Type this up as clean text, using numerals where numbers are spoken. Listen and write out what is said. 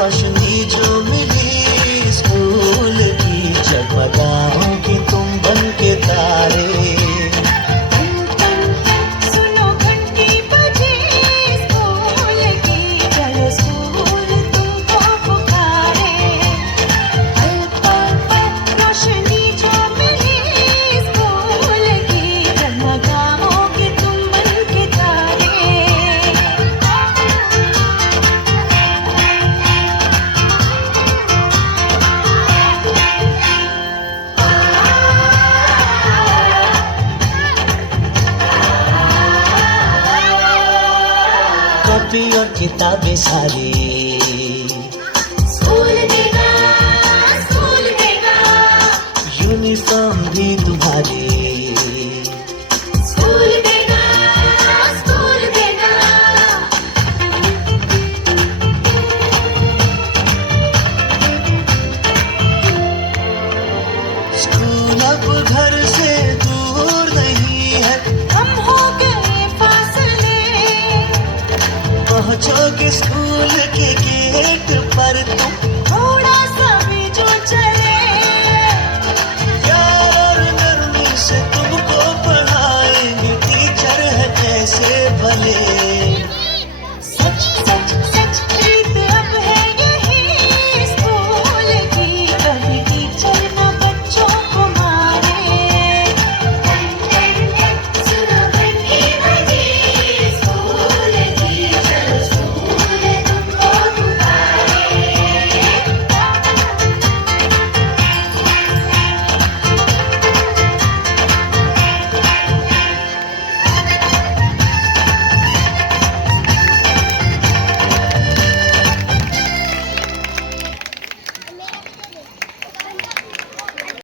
रोशनी जो मिली स्कूल की, जगमगाओगे तुम बन के तारे। सुनो घंटी बजे स्कूल की, चलो स्कूल तुमको पुकारे। पल पल पर रोशनी जो मिली स्कूल की, जगमगाओगे तुम बन के तारे। कॉपी और किताबें सारी स्कूल देगा, स्कूल देगा, यूनिफॉर्म भी तुम्हारी। स्कूल देगा, स्कूल देगा। स्कूल अब घर से दूर नहीं है, कम हो गए फासले, पहुंचोगे स्कूल के गेट पर तुम।